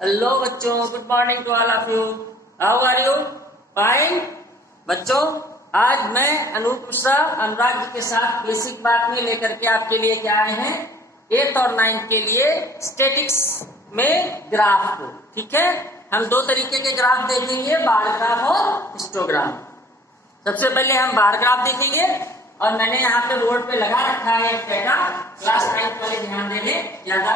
Hello बच्चों, good morning to all of you. How are you? Fine. बच्चों, आज मैं अनूप मिश्रा अनुराग जी के साथ बेसिक बात में लेकर के आपके लिए क्या आए हैं, 8th और 9th के लिए स्टैटिक्स में ग्राफ को। ठीक है, हम दो तरीके के ग्राफ देखेंगे, बार ग्राफ और हिस्टोग्राम। सबसे पहले हम बार ग्राफ देखेंगे और मैंने यहाँ पे बोर्ड पे लगा रखा है एक डेटा, क्लास 9th वाले ध्यान देंगे ज्यादा।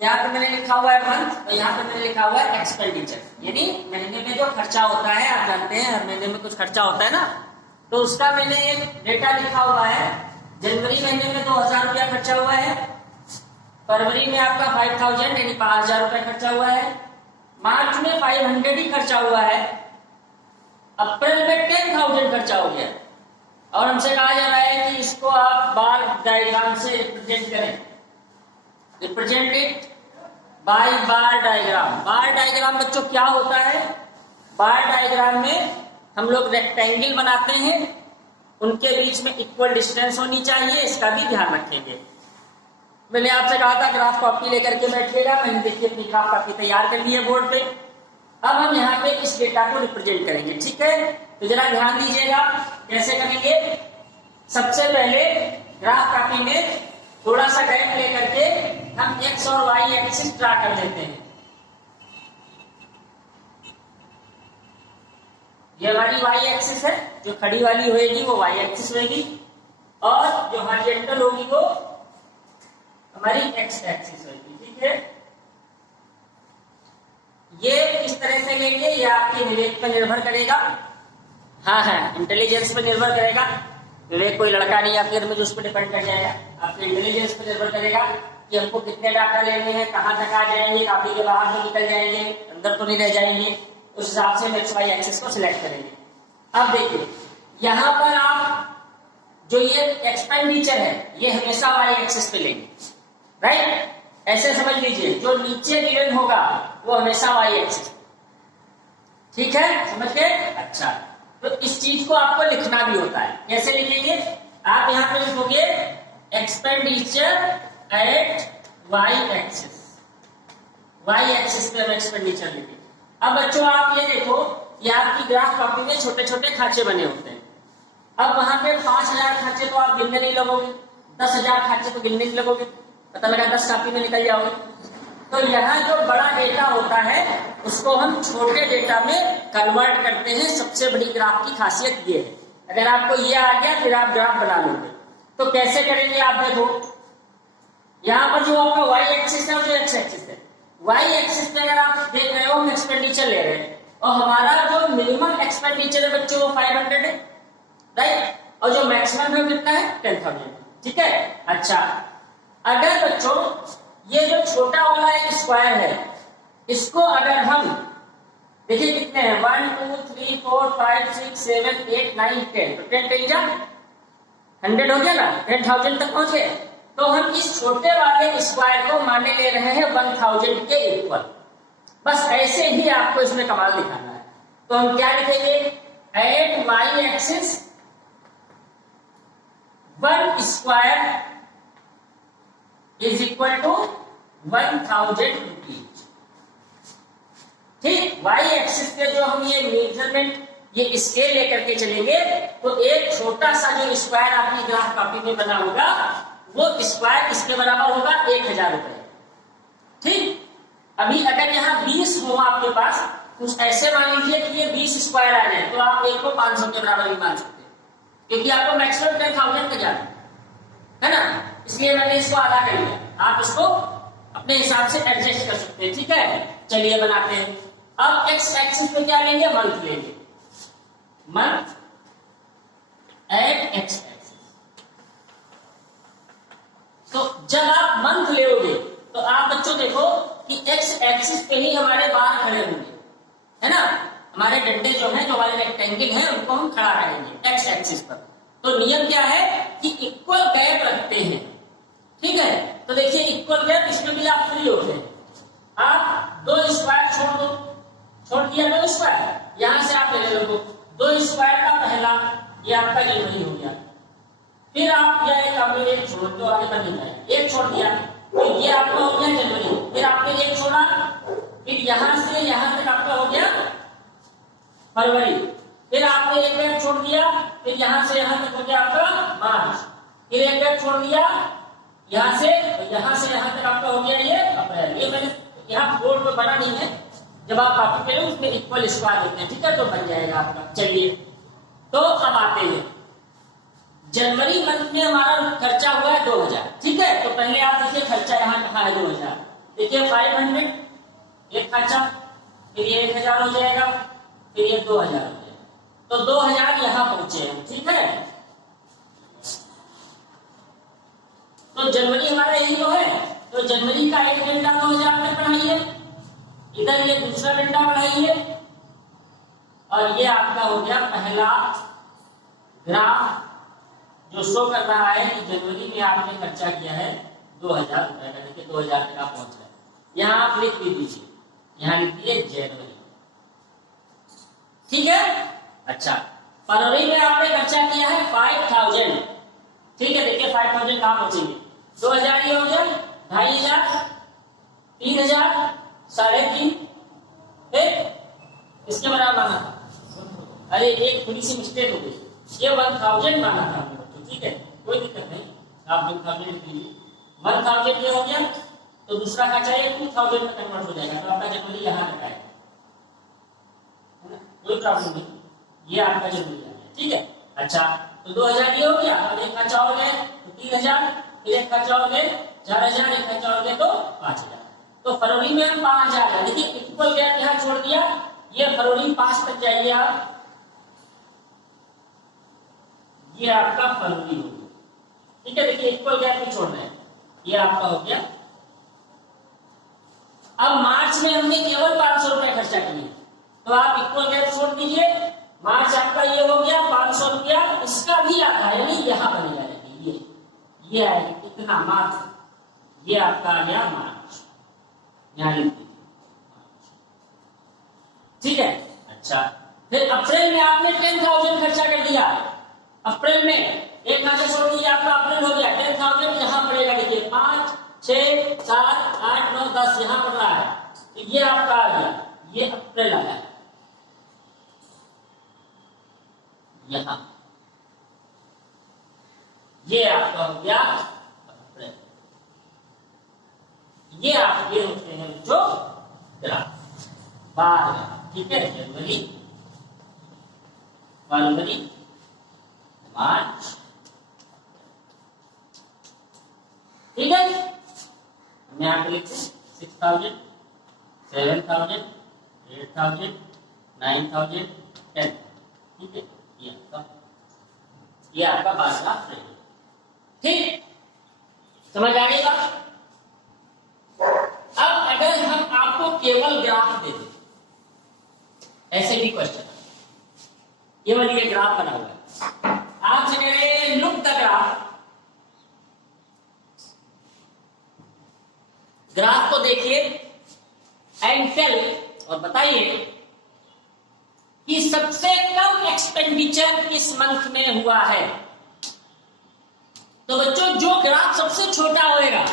यहाँ पे मैंने लिखा हुआ है मंथ और यहाँ पे मैंने लिखा हुआ है एक्सपेंडिचर, यानी महीने में जो खर्चा होता है। आप जानते हैं हर महीने में कुछ खर्चा होता है ना, तो उसका मैंने एक डेटा लिखा हुआ है। जनवरी महीने में 2000 रुपया खर्चा हुआ है, फरवरी में आपका 5000 यानी 5000 रुपया खर्चा हुआ है, मार्च में 500 ही खर्चा हुआ है, अप्रैल में 10,000 खर्चा हो गया। और हमसे कहा जा रहा है कि इसको आप बार डायग्राम से रिप्रेजेंट करें। Represent it by bar diagram. Bar diagram बच्चों क्या होता है? बार डायग्राम में हम लोग रेक्टेंगल बनाते हैं, उनके बीच में इक्वल डिस्टेंस होनी चाहिए, इसका भी ध्यान रखेंगे। मैंने आपसे कहा था ग्राफ कॉपी लेकर के बैठिएगा, मैंने देखिए अपनी ग्राफ कॉपी तैयार कर ली है बोर्ड पे। अब हम यहाँ पे इस डेटा को रिप्रेजेंट करेंगे। ठीक है, तो जरा ध्यान दीजिएगा कैसे करेंगे। सबसे पहले ग्राफ कॉपी में थोड़ा सा गैप लेकर के हम एक्स और वाई एक्सिस ड्रा कर लेते हैं। ये हमारी वाई एक्सिस है, जो खड़ी वाली होगी वो वाई एक्सिस होगी, और जो हॉरिजॉन्टल होगी वो हमारी एक्स एक्सिस होगी। ठीक है, ये किस तरह से लेंगे ये आपके विवेक पर निर्भर करेगा। हाँ, इंटेलिजेंस पर निर्भर करेगा। विवेक कोई लड़का नहीं आपके घर में जो उस पर डिपेंड कर जाएगा, आपके इंटेलिजेंस पर निर्भर करेगा कि हमको कितने डाटा लेने हैं, कहाँ तक आ जाएंगे, काफी के बाहर तो निकल जाएंगे, अंदर तो नहीं रह जाएंगे। उस हिसाब से हम एक्स वाई एक्सिस को सिलेक्ट करेंगे। अब देखिए यहाँ पर आप जो ये एक्सपेंडिचर है ये हमेशा वाई एक्सिस पे लेंगे, राइट? ऐसे समझ लीजिए, जो नीचे गिवन होगा वो हमेशा वाई एक्सिस। ठीक है, समझ गए? अच्छा, तो इस चीज को आपको लिखना भी होता है। कैसे लिखेंगे? आप यहाँ पे लिखोगे expenditure at Y axis. Y axis पे हम एक्सपेंडिचर लिखेंगे। अब बच्चों आप ये देखो, ये आपकी ग्राफ कॉपी में छोटे छोटे खांचे बने होते हैं। अब वहां पे 5000 खांचे तो आप गिनने नहीं लगोगे, 10,000 खांचे तो गिनने नहीं लगोगे, पता लगा 10 कॉपी में निकल जाओगे। तो यहाँ जो बड़ा डेटा होता है उसको हम छोटे डेटा में कन्वर्ट करते हैं। सबसे बड़ी ग्राफ की खासियत ये है। अगर आपको ये आ गया फिर आप ग्राफ बना लोगे। तो कैसे करेंगे आप देखो, यहाँ पर जो आपका वाई एक्सिस है और जो एक्स एक्सिस है, वाई एक्सिस पे अगर आप देख रहे हो हम एक्सपेंडिचर ले रहे हैं और हमारा जो मिनिमम एक्सपेंडिचर है बच्चों वो 500 है, राइट? और जो मैक्सिमम है कितना है? 10,000। ठीक है, अच्छा, अगर बच्चों ये जो छोटा वाला एक स्क्वायर है इसको अगर हम देखिए कितने हैं, 1 2 3 4 5 6 7 8 9 10, तो 10 10 जा 100 हो गया ना, 10,000 तक पहुंच गए। तो हम इस छोटे वाले स्क्वायर को माने ले रहे हैं 1000 के इक्वल। बस ऐसे ही आपको इसमें कमाल दिखाना है। तो हम क्या लिखेंगे? At Y axis 1 square is equal to 1000 rupees. ठीक, वाई एक्सिस पे जो हम ये मेजरमेंट ये स्केल लेकर के चलेंगे तो एक छोटा सा जो स्क्वायर आपकी ग्राफ कॉपी में बना होगा वो स्क्वायर किसके बराबर होगा? 1000 रुपए। ठीक, अभी अगर यहाँ 20 हो आपके पास, कुछ ऐसे मान लीजिए कि ये 20 स्क्वायर आ जाए तो आप एक को 500 के बराबर भी मान सकते हैं, क्योंकि आपको मैक्सिमम 10,000 का जाना है ना, इसलिए मैंने इसको आधा कर लिया। आप इसको अपने हिसाब से एडजस्ट कर सकते हैं। ठीक है, चलिए बनाते हैं। अब एक्स एक्सिस पे क्या लेंगे? मंथ लेंगे। Month at X axis. तो जब आप मंथ लेोगे तो आप बच्चों देखो कि एक्स एक्सिस पे ही हमारे बार खड़े होंगे, है ना? हमारे डंडे जो है, जो हमारे रेक्टेंगल है, उनको हम खड़ा करेंगे एक्स एक्सिस पर। तो नियम क्या है कि इक्वल गैप रखते हैं। ठीक है, तो देखिए इक्वल गैप, इसमें भी आप फ्री होते हैं। आप 2 स्क्वायर छोड़ दो, छोड़ दिया 2 स्क्वायर, यहां से आप ले लो 2 स्क्वायर का पहला, ये आपका ये वही हो गया, फिर आप या एक आपने एक छोड़ दो, आगे बढ़ जाए, एक छोड़ दिया तो ये आपका हो गया जनवरी। फिर आपने एक छोड़ा, फिर यहां से यहां तक आपका हो गया फरवरी। फिर आपने एक गैप छोड़ दिया, फिर यहां से यहां तक हो गया आपका मार्च। फिर एक गैप छोड़ दिया यहां से यहां तक आपका हो गया ये अप्रैल। ये मैंने यहाँ बोर्ड में बना नहीं है, जब आप कॉपी करें उसमें इक्वल स्क्वायर देते हैं, ठीक है, तो बन जाएगा आपका। चलिए तो अब आते हैं जनवरी मंथ में हमारा खर्चा हुआ है 2000, ठीक है। तो पहले आप देखिए खर्चा यहाँ कहाँ है 2000, देखिए 500 एक खर्चा, फिर ये 1000 हो जाएगा, फिर ये 2000 हो जाएगा, तो 2000 यहाँ पहुंचे हैं, ठीक है। तो जनवरी हमारा यही तो है, तो जनवरी का एक डंडा 2000 तक बढ़ाइए, इधर ये दूसरा डंडा बढ़ाइए, और ये आपका हो गया पहला ग्राफ जो शो कर रहा है कि जनवरी में आपने खर्चा किया है 2000 रुपए का। देखिए 2000 तक आप पहुंच गए। यहां आप लिख भी दीजिए, यहां लिख दीजिए जनवरी, ठीक है। अच्छा, फरवरी में आपने खर्चा किया है 5000, ठीक है। देखिए 5000 कहां पहुंचेंगे, 2000 ये हो गया, 2500, 3000, 3.5, इसके बराबर माना था। अरे एक थोड़ी सी मिस्टेक हो गई, ये 1000 माना था आपने बच्चों, ठीक है, कोई दिक्कत नहीं, आप 1000 लिख लीजिए। 1000 ये हो गया, तो दूसरा खर्चा ये 2000 में कन्वर्ट हो जाएगा, तो आपका जनवरी यहाँ तक आएगा, कोई प्रॉब्लम नहीं, ये आपका जनवरी आ गया, ठीक है। अच्छा, तो 2000 ये हो गया, और एक खर्चा हो गया तो 3000, फिर एक खर्चा हो गया 4000, एक खर्चा हो गया तो 5000। तो फरवरी में हम 5000 है, देखिए इक्वल गैप यहाँ छोड़ दिया, ये फरवरी 5 तक जाइए आप, ये आपका फरवरी हो गया, ठीक है। देखिए इक्वल गैप नहीं छोड़ना है, ये आपका हो गया। अब मार्च में हमने केवल 500 रुपए खर्चा किए, तो आप इक्वल गैप छोड़ दीजिए, मार्च आपका ये हो गया 500 रुपया, इसका भी आधा यानी यहां बन जाएगी, ये आएगा कितना मार्च, ये आपका आ गया मार्च, यहां लिख दीजिए, ठीक है। अच्छा, फिर अप्रैल में आपने 10,000 खर्चा कर दिया, अप्रैल में एक खर्चा छोड़ दीजिए, आपका अप्रैल हो गया 10,000, यहां पड़ेगा, देखिए 5, 6, 7, 8, 9, 10 यहां पड़ रहा है, तो ये आपका आ गया, ये अप्रैल आया है यहां, ये आपका हो गया अप्रैल। ये आपके होते हैं जो ग्राफ 12, ठीक है, जनवरी, फरवरी, मार्च, ठीक है। हम यहाँ पे लिखते हैं 6000, 7000, 8000, 9000, 10, ठीक है। ये आपका 12,00,000 रहेगा, ठीक, समझ आ गई बात। अब अगर हम आपको केवल ग्राफ दे दें, ऐसे भी क्वेश्चन, केवल ये ग्राफ बना हुआ है, आपसे कह रहे हैं लुक द ग्राफ, ग्राफ को देखिए एंड टेल, और बताइए कि सबसे कम एक्सपेंडिचर किस मंथ में हुआ है। तो बच्चों जो ग्राफ सबसे छोटा होएगा,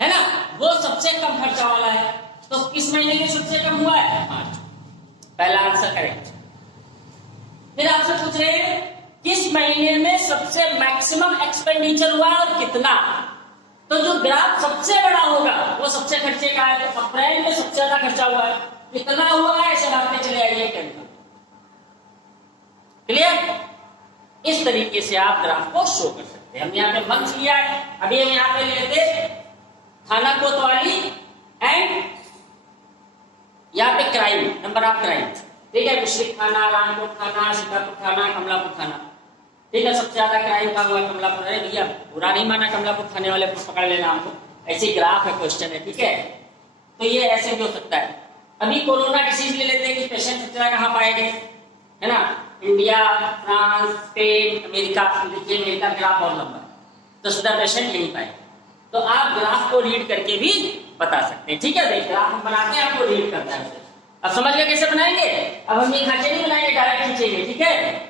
है ना, वो सबसे कम खर्चा वाला है। तो किस महीने में सबसे कम हुआ है, मार्च, पहला आंसर करेक्ट। फिर आपसे पूछ रहे हैं किस महीने में सबसे मैक्सिमम एक्सपेंडिचर हुआ और कितना। तो जो ग्राफ सबसे बड़ा होगा वो सबसे खर्चे का है, तो अप्रैल में सबसे ज्यादा खर्चा हुआ है, कितना हुआ है ऐसे आपके चले आइए टेंशन, क्लियर। इस तरीके से आप ग्राफ को शो कर सकते हैं। हम यहाँ पे मंथ लिया है, अभी हम यहाँ पे लेते थाना कोतवाली एंड यहाँ पे क्राइम, नंबर ऑफ क्राइम, ठीक है, मुश्रिक थाना, रामकोट थाना, सीतापुर थाना, कमलापुर थाना, ठीक है। सबसे ज्यादा क्राइम का हुआ कमलापुर। अरे भैया बुरा नहीं माना, कमलापुर थाने वाले को पकड़ लेना हमको, ऐसे ग्राफ है, क्वेश्चन है, ठीक है। तो ये ऐसे भी हो सकता है। अभी कोरोना डिसीज ले लेते हैं कि पेशेंट सबसे ज्यादा कहाँ पाए गए, है ना, इंडिया, फ्रांस, स्पेन, अमेरिका। देखिए अमेरिका ग्राफ और लंबा, तो सीधा पेशेंट यही पाए। तो आप ग्राफ को रीड करके भी बता सकते हैं, ठीक है भाई। ग्राफ हम बनाते हैं, आपको रीड करना है। अब समझ गए कैसे बनाएंगे। अब हम ये खांचे नहीं बनाएंगे, डायरेक्ट खींचेंगे, ठीक है।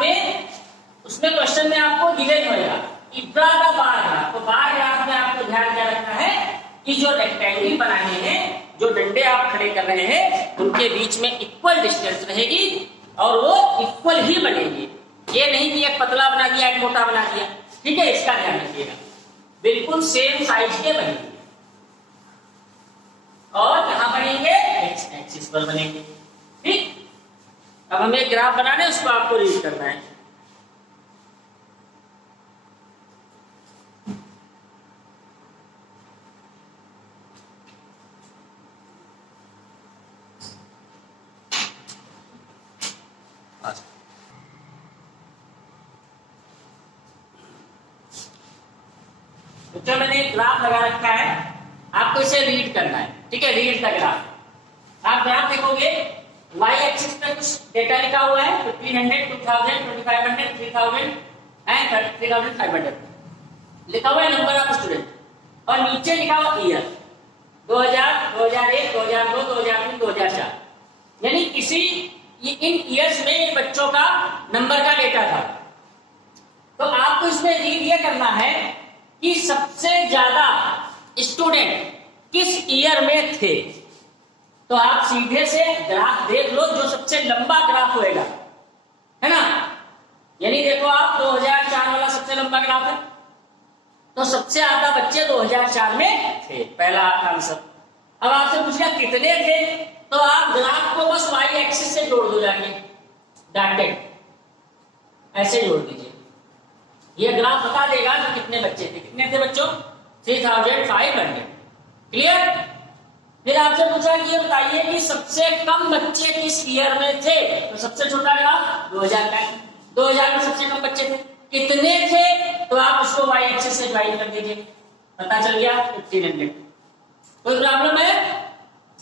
में, उसमें क्वेश्चन में आपको गिवन होगा कि ड्रा द बार ग्राफ। तो बार ग्राफ में आपको ध्यान क्या रखना है कि जो रेक्टेंगल बनाने हैं, जो डंडे आप खड़े कर रहे हैं, उनके बीच में इक्वल डिस्टेंस रहेगी और वो इक्वल ही बनेंगे। ये नहीं कि एक पतला बना दिया एक मोटा बना दिया, ठीक है, इसका ध्यान रखिएगा, बिल्कुल सेम साइज के बनेंगे। और कहां बनेंगे? एक्स एक्सिस पर बनेंगे। ठीक, अब हमें ग्राफ बनाना है, उसको आपको रीड करना है। तो मैंने एक ग्राफ लगा रखा है, आपको इसे रीड करना है। ठीक है, रीड द ग्राफ। आप ग्राफ देखोगे, वाई एक्सिस पे कुछ डेटा लिखा हुआ है, 1500, 2000, 2500, 3000 एंड 3500 लिखा हुआ है नंबर ऑफ स्टूडेंट, और नीचे लिखा हुआ ईयर 2000, 2001, 2002, 2003, 2004, यानी किसी इन ईयर्स में इन बच्चों का नंबर का डेटा था। तो आपको इसमें रीड ये करना है कि सबसे ज्यादा स्टूडेंट किस ईयर में थे। तो आप सीधे से ग्राफ देख लो, जो सबसे लंबा ग्राफ होएगा, है ना, यानी देखो आप 2004 वाला सबसे लंबा ग्राफ है, तो सबसे ज्यादा बच्चे 2004 में थे, पहला आंसर। अब आपसे पूछा कितने थे, तो आप ग्राफ को बस वाई एक्सिस से जोड़ दो, जाके डॉटेड ऐसे जोड़ दीजिए, ये ग्राफ बता देगा कि कितने बच्चे थे। कितने थे बच्चों? 3500। क्लियर? फिर आपसे पूछा कि ये बताइए कि सबसे कम बच्चे किस ईयर में थे, तो सबसे छोटा ग्राफ 2000 का, 2000 में सबसे कम बच्चे थे। कितने थे, तो आप उसको वाई एक्सिस से ज्वाइन कर दीजिए, पता चल गया 1500। कोई प्रॉब्लम है?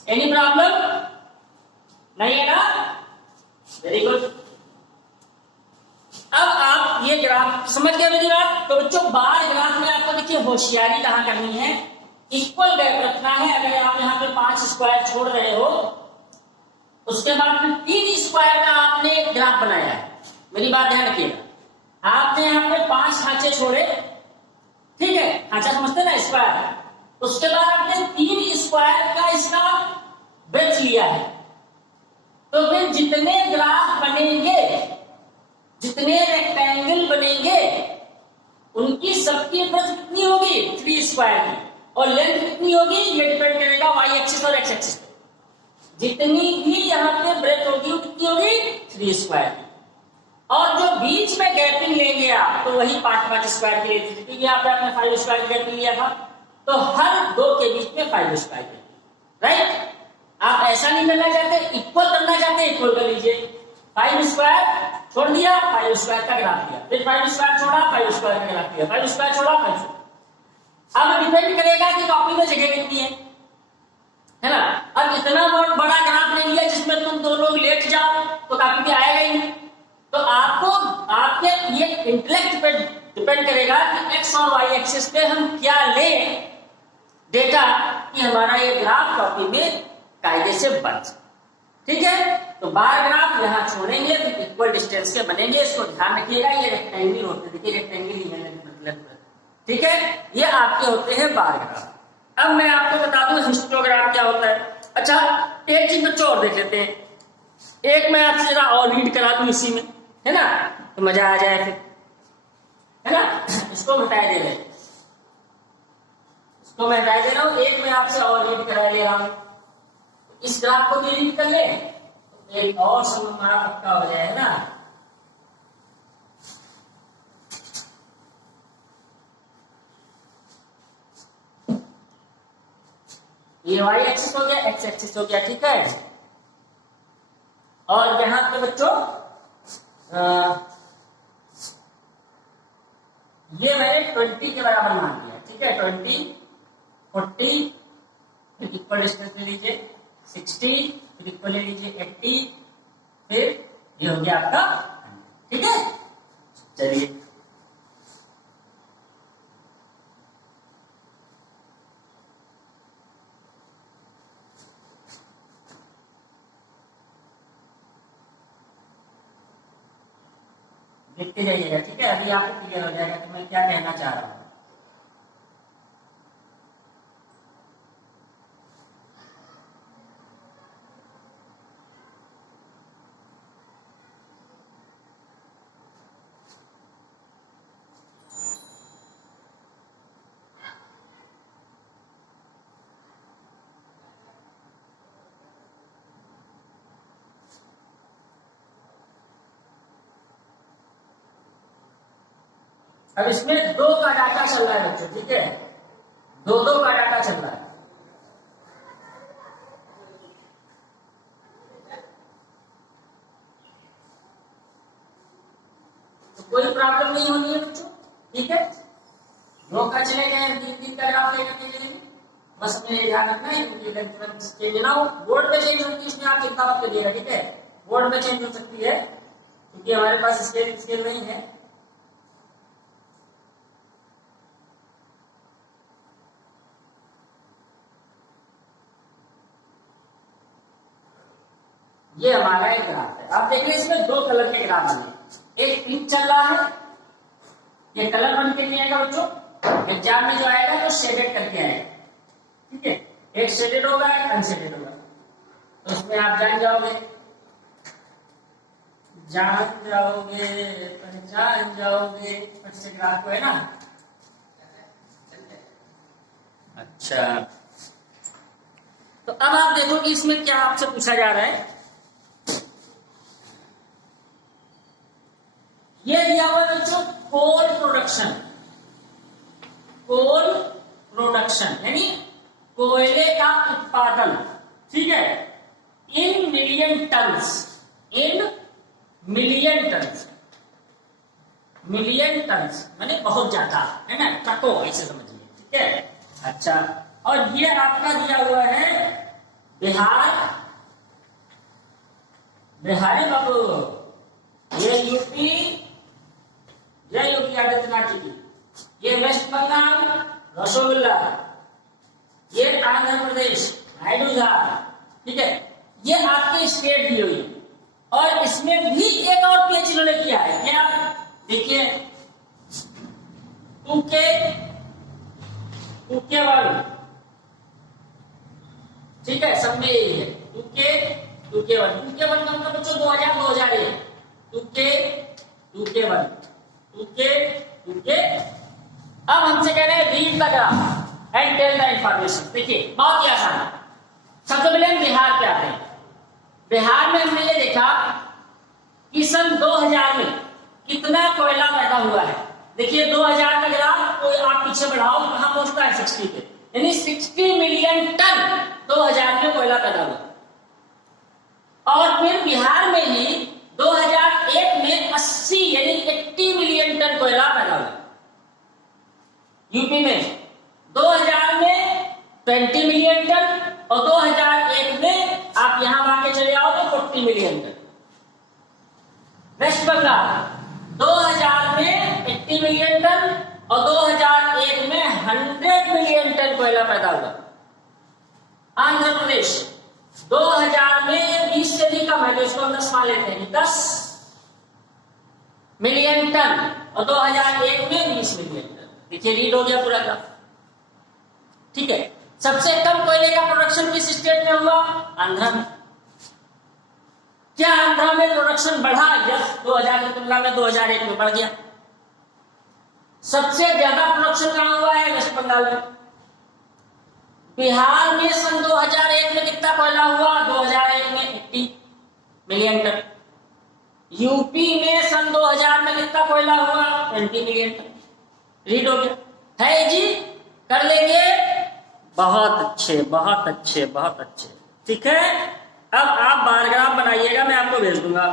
एनी प्रॉब्लम नहीं है ना? Very good. अब आप ये ग्राफ समझ गए मेरी बात? तो बच्चों बार ग्राफ में आपको देखिए होशियारी कहां करनी है, इक्वल गैप रखना है। अगर आप यहाँ पे 5 स्क्वायर छोड़ रहे हो, उसके बाद फिर 3 स्क्वायर का आपने ग्राफ बनाया है, मेरी बात ध्यान रखिएगा। आपने यहाँ पे 5 खांचे छोड़े, ठीक है, खांचा समझते ना, स्क्वायर। उसके बाद आपने 3 स्क्वायर का इसका ब्रेथ लिया है, तो फिर जितने ग्राफ बनेंगे, जितने रेक्टेंगल बनेंगे, उनकी सबकी ब्रेथ कितनी होगी? 3 स्क्वायर की, और लेंथ कितनी होगी? ये डिपेंड करेगा वाई एक्सिस और एक्स एक्सिस पे। जितनी भी यहाँ पे ब्रेथ होगी वो कितनी होगी? 3 स्क्वायर की। और जो बीच में गैपिंग लेंगे आप, तो वही 5 स्क्वायर की ले लीजिए, क्योंकि यहाँ पे आपने 5 स्क्वायर की गैपिंग लिया था, तो हर दो के बीच में 5 स्क्वायर की, राइट। आप ऐसा नहीं करना चाहते, इक्वल करना चाहते, इक्वल कर लीजिए। 5 स्क्वायर छोड़ दिया, 5 स्क्वायर का ग्राफ दिया, फिर 5 स्क्वायर छोड़ा, 5 स्क्वायर का ग्राफ दिया, 5 स्क्वायर छोड़ा, 5 स्क्वायर। अब डिपेंड करेगा कि कॉपी में जगह कितनी है ना। अब इतना बड़ा ग्राफ ले लिया जिसमें तुम दो लोग लेट जाओ, तो कॉपी पे आएगा ही नहीं। तो आपको आपके ये इंटेलेक्ट पे डिपेंड करेगा कि एक्स और वाई एक्सिस पे हम क्या लें डेटा, कि हमारा ये ग्राफ कॉपी में कायदे से बन जाए। ठीक है, तो बार ग्राफ यहाँ छोड़ेंगे तो इक्वल डिस्टेंस के बनेंगे, इसको ध्यान रखिएगा। ये रेक्टेंगल होते हैं, देखिए रेक्टेंगल ही है मतलब, ठीक है, ये आपके होते हैं बार ग्राफ। अब मैं आपको बता दूं हिस्टोग्राम क्या होता है। अच्छा, एक चीज बच्चों और देख लेते हैं, एक मैं आपसे जरा और रीड करा दूं इसी में, है ना, तो मजा आ जाए फिर, है ना। इसको हटा दे रहे, इसको मैं हटा दे रहा हूं, एक मैं आपसे और रीड करा ले रहा हूं। इस ग्राफ को भी रीड कर ले, तो एक और सब हमारा पक्का हो जाएगा ना। ये वाई एक्सिस हो गया, एक्स एक्सिस हो गया, ठीक है। और यहां पे बच्चों ये मैंने 20 के बराबर मान लिया, ठीक है। 20, 40, फिर इक्वल डिस्टेंस ले लीजिए, 60, फिर इक्वल ले लीजिए 80, फिर ये हो गया आपका, ठीक है। चलिए लिखते जाइएगा, ठीक है। अभी आपको क्लियर हो जाएगा कि मैं क्या कहना चाह रहा हूँ। अब इसमें 2 का डाटा चल रहा है बच्चों, ठीक है, 2 का डाटा चल रहा है। तो कोई प्रॉब्लम नहीं होनी है बच्चों, ठीक है। 2 का चले गए, 3 का ग्राफ लेकर के चलेंगे, बस अपने ध्यान रखना है क्योंकि चेंज ना हो। बोर्ड पे चेंज होती है, इसमें आप चिंता मत करिएगा, ठीक है। बोर्ड पे चेंज हो सकती है क्योंकि हमारे पास स्केल नहीं है। ये हमारा एक ग्राफ है। आप देख रहे हैं इसमें 2 कलर के ग्राफ बने, एक पिंक चल रहा है, ये कलर बन के नहीं आएगा बच्चों, एग्जाम में जो आएगा तो शेडेड करके आएगा, ठीक है। एक शेडेड होगा, एक अनशेडेड होगा, तो उसमें आप जान जाओगे, पहचान जाओगे अच्छे ग्राफ को, है ना। अच्छा, तो अब आप देखो कि इसमें क्या आपसे पूछा जा रहा है। ये दिया हुआ है बच्चों कोल प्रोडक्शन यानी कोयले का उत्पादन, ठीक है, in million turns, million turns माने बहुत ज्यादा, है ना, ट्रकों ऐसे समझिए, ठीक है। अच्छा, और ये आपका दिया हुआ है बिहार बाबू, ये यूपी, ये योगी आदित्यनाथ जी की, ये वेस्ट बंगाल रसोगुल्ला, ये आंध्र प्रदेश नायडूजा, ठीक है। ये आपके स्टेट दी हुई, और इसमें भी एक और पेज इन्होंने किया है, क्या देखिए, टूके वाली, ठीक है, सब में यही है, टूके वन का मतलब बच्चों 2000 है, टूके वन। अब हमसे कह रहे हैं read the graph and tell the information. देखिए बहुत ही आसान है। सबसे पहले हम बिहार पे आते हैं। बिहार में हमने ये देखा कि सन 2000 में कितना कोयला पैदा हुआ है। देखिए 2000 का ग्राफ कोई आप पीछे बढ़ाओ, कहां पहुंचता है 60 पे, यानी 60 मिलियन टन 2000 में कोयला पैदा हुआ। और फिर बिहार में ही 2001 में 80 यानी 80 मिलियन टन कोयला पैदा हुआ। यूपी में 2000 में 20 मिलियन टन और 2001 में आप यहां आके चले आओ तो 40 मिलियन टन। वेस्ट बंगाल 2000 में 80 मिलियन टन और 2001 में 100 मिलियन टन कोयला पैदा हुआ। आंध्र प्रदेश 2000 में 20 से भी कम है, तो इसको हम 10 मान लेते हैं, 10 मिलियन टन और 2001 में 20 मिलियन टन। देखिए रीड हो गया पूरा ग्राफ, ठीक है। सबसे कम कोयले का प्रोडक्शन किस स्टेट में हुआ? आंध्र में। क्या आंध्र में प्रोडक्शन बढ़ा? यस, 2000 की तुलना में 2001 में बढ़ गया। सबसे ज्यादा प्रोडक्शन कहां हुआ है? वेस्ट बंगाल में। बिहार में सन 2001 में कितना कोयला हुआ? 2001 में 80 मिलियन टन। यूपी में सन 2000 में कितना कोयला हुआ? 20 मिलियन टन। रीड हो गया है जी, कर लेंगे। बहुत अच्छे, बहुत अच्छे, बहुत अच्छे, ठीक है। अब आप बार ग्राफ बनाइएगा, मैं आपको भेज दूंगा,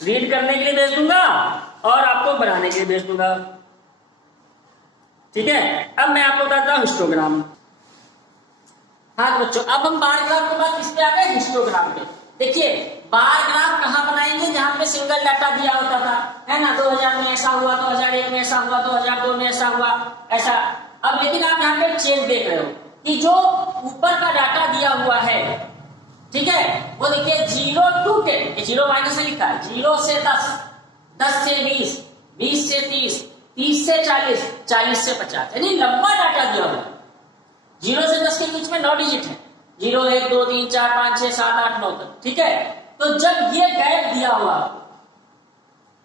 रीड करने के लिए भेज दूंगा और आपको बनाने के लिए भेज दूंगा, ठीक है। अब मैं आपको बताता हूं हिस्टोग्राम। हाँ बच्चों, अब हम बार ग्राफ के बाद किस पे आ गए? हिस्टोग्राम पे। देखिए बार ग्राफ कहां बनाएंगे? जहां पे सिंगल डाटा दिया होता था, है ना, 2000 में ऐसा हुआ, 2001 में ऐसा हुआ, 2002 में ऐसा हुआ, ऐसा। अब लेकिन आप यहाँ पे चेंज देख रहे हो कि जो ऊपर का डाटा दिया हुआ है, ठीक है, वो देखिए 0 to 10, 0 माइनस से लिखा है, 0 से 10, 10 से 20, 20 से 30, 30 से 40, 40 से 50, यानी लंबा डाटा दिया हुआ है। 0 से 10 के बीच में 9 डिजिट है, 0, 1, 2, 3, 4, 5, 6, 7, 8, 9 तक, ठीक है। तो जब ये गैप दिया हुआ,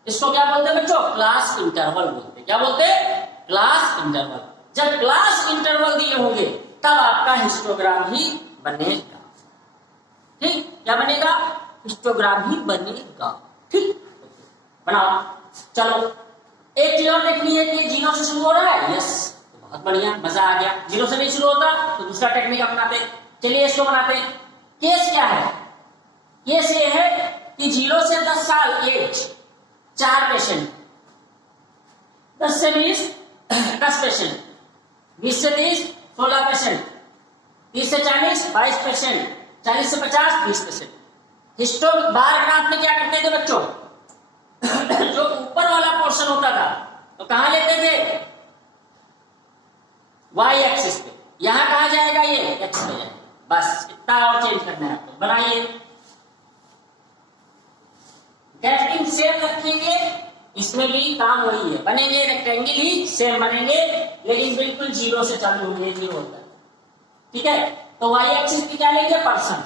इसको क्या बोलते हैं बच्चों? क्लास इंटरवल बोलते हैं। क्या बोलते हैं? Class interval. जब क्लास इंटरवल दिए होंगे तब आपका हिस्टोग्राम ही बनेगा, ठीक। क्या बनेगा? हिस्टोग्राम ही बनेगा, ठीक। बनाओ, चलो। एक चीज और देखनी है कि 0 से शुरू हो रहा है, यस, बहुत बढ़िया, मजा आ गया। 0 से नहीं शुरू होता तो दूसरा टेक्निक अपनाते। चलिए इसको बनाते। केस क्या है? केस ये है कि 0 से 10 साल एज 4 पेशेंट, 10 से 20 10 पेशेंट, 20 से 30 16 पेशेंट, 30 से 40 22 पेशेंट, 40 से 50 20 पेशेंट। हिस्टो बार ग्राफ में क्या करते थे बच्चों? जो ऊपर वाला पोर्शन होता था तो कहां लेते थे? वाई एक्सिस पे। यहां कहा जाएगा? ये एक्स पे जाएगा। बस इतना और चेंज करना है आपको। बनाइए, गैपिंग सेम रखेंगे, इसमें भी काम वही है, बनेंगे रेक्टेंगल ही सेम बनेंगे, लेकिन बिल्कुल 0 से चालू होंगे, 0 होता है, ठीक है। तो वाई एक्सिस पे क्या लेंगे? पर्सन।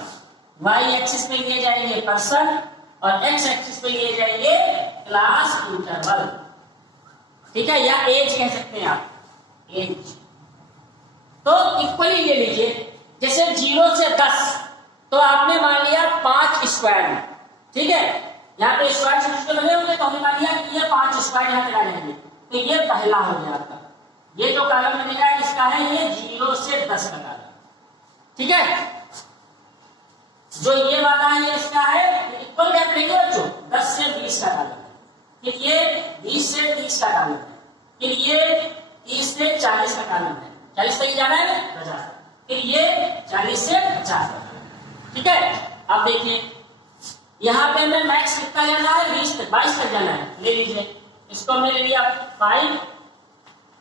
वाई एक्सिस पे लिए जाएंगे पर्सन और एक्स एक्सिस पे लिए जाएंगे क्लास इंटरवल, ठीक है, या एज कह सकते हैं आप, एज। तो इक्वली ले लीजिए। जैसे 0 से 10 तो आपने मान लिया 5 स्क्वायर में, ठीक है। यहाँ पे स्क्वायर छोटे बने होंगे तो हमने मान लिया कि ये 5 स्क्वायर यहाँ पे डालेंगे, तो ये पहला हो गया आपका। ये जो कॉलम बनेगा इसका है, ये 0 से 10 का कॉलम, ठीक है। जो ये वाला है ये इसका है, इक्वल गैप लेंगे बच्चों, 10 से 20 का कॉलम है, फिर ये 20 से 30 का कॉलम है, फिर ये 30 से 40 का कॉलम है, 40 तक जाना है 50, फिर ये 40 से 50 का, ठीक है। अब देखिए यहां पे हमें मैक्स कितना लेना है? 20 तक, 22 तक जाना है, ले लीजिए। इसको हमने ले लिया 5,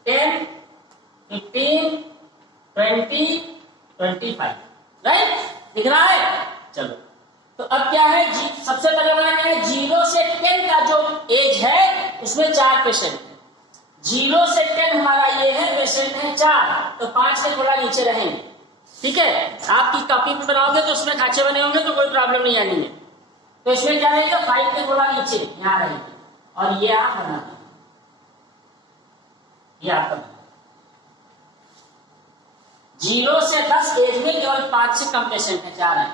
10, 15, 20, 25, राइट? दिख रहा है? चलो, तो अब क्या है? सबसे पहले बनाना है 0 से 10 का जो एज है उसमें 4 पेशेंट है। 0 से 10 हमारा ये है, पेशेंट है 4, तो 5 से थोड़ा नीचे रहेंगे, ठीक है। आपकी कॉपी पे बनाओगे तो उसमें खांचे बने होंगे तो कोई प्रॉब्लम नहीं आनी है। तो इसमें क्या रहेगा? 5 के थोड़ा नीचे यहाँ रहेंगे, और ये आप बना दें, ये आपका 0 से 10 एज में केवल 5 से कम पेशेंट है, 4 है।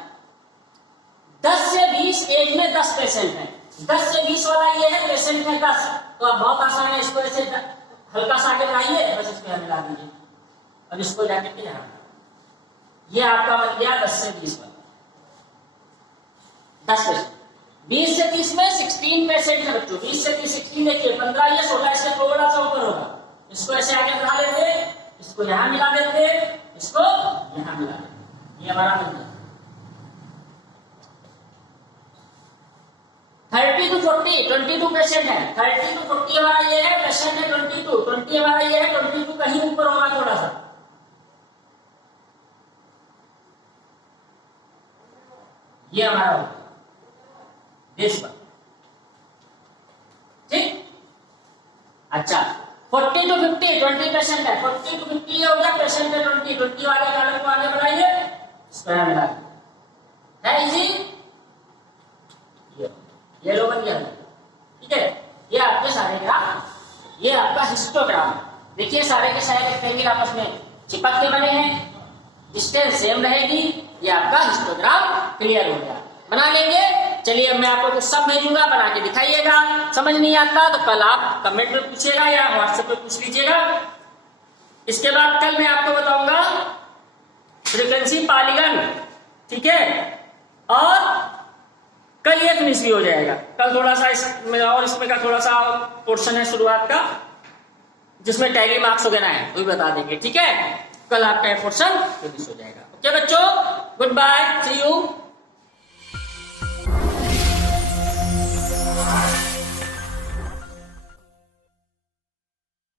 10 से 20 एज में 10 पेशेंट है, 10 से 20 वाला ये है, पेशेंट है 10, तो अब बहुत आसान है, इसको ऐसे हल्का सा आगे बढ़ाइए, बस इसको मिला दीजिए, अब इसको जाके के यहाँ, ये आपका बन गया 10 से 20 वाला, 10 पेशेंट। 20 से 30 में 16 पेशेंट है बच्चों, 20 से 30 16 देखिए, 15 या 16 इससे थोड़ा सा ऊपर होगा, इसको ऐसे आगे बढ़ा लेते, इसको यहां मिला देते, इसको यहां मिला देते, ये हमारा बन गया 30 to 40, 22 पेशेंट है, 30 to 40 हमारा ये है, पेशेंट है 22, 20 हमारा ये है, 22 कहीं ऊपर होगा थोड़ा सा, ये हमारा होगा दिस वन, ठीक। अच्छा, 40 to 50, 20 पेशेंट है, 40 to 50 ये हो गया, पेशेंट है 20, 20 वाले कॉलम को आगे बढ़ाइए, स्क्वायर मिला है, इजी। ये लो बन गया, ठीक है। ये आपके सारे ग्राफ, ये आपका हिस्टोग्राम, देखिए सारे के सारे रेक्टेंगल आपस में चिपक के बने हैं, डिस्टेंस सेम रहेगी, ये आपका हिस्टोग्राम क्लियर हो गया। बना लेंगे, चलिए अब मैं आपको कुछ सब भेजूंगा, बना के दिखाइएगा। समझ नहीं आता तो कल आप कमेंट में पूछिएगा या व्हाट्सएप पे पूछ लीजिएगा। इसके बाद कल मैं आपको बताऊंगा फ्रीक्वेंसी पॉलीगन, ठीक है, और कल ये फिनिश भी हो जाएगा। कल थोड़ा सा इसमें और इसमें का थोड़ा सा पोर्शन है शुरुआत का, जिसमें टैली मार्क्स वगैरह है, वो भी बता देंगे, ठीक है। कल आपका पोर्शन फिनिश हो जाएगा। ओके बच्चों, गुड बाय, सी यू।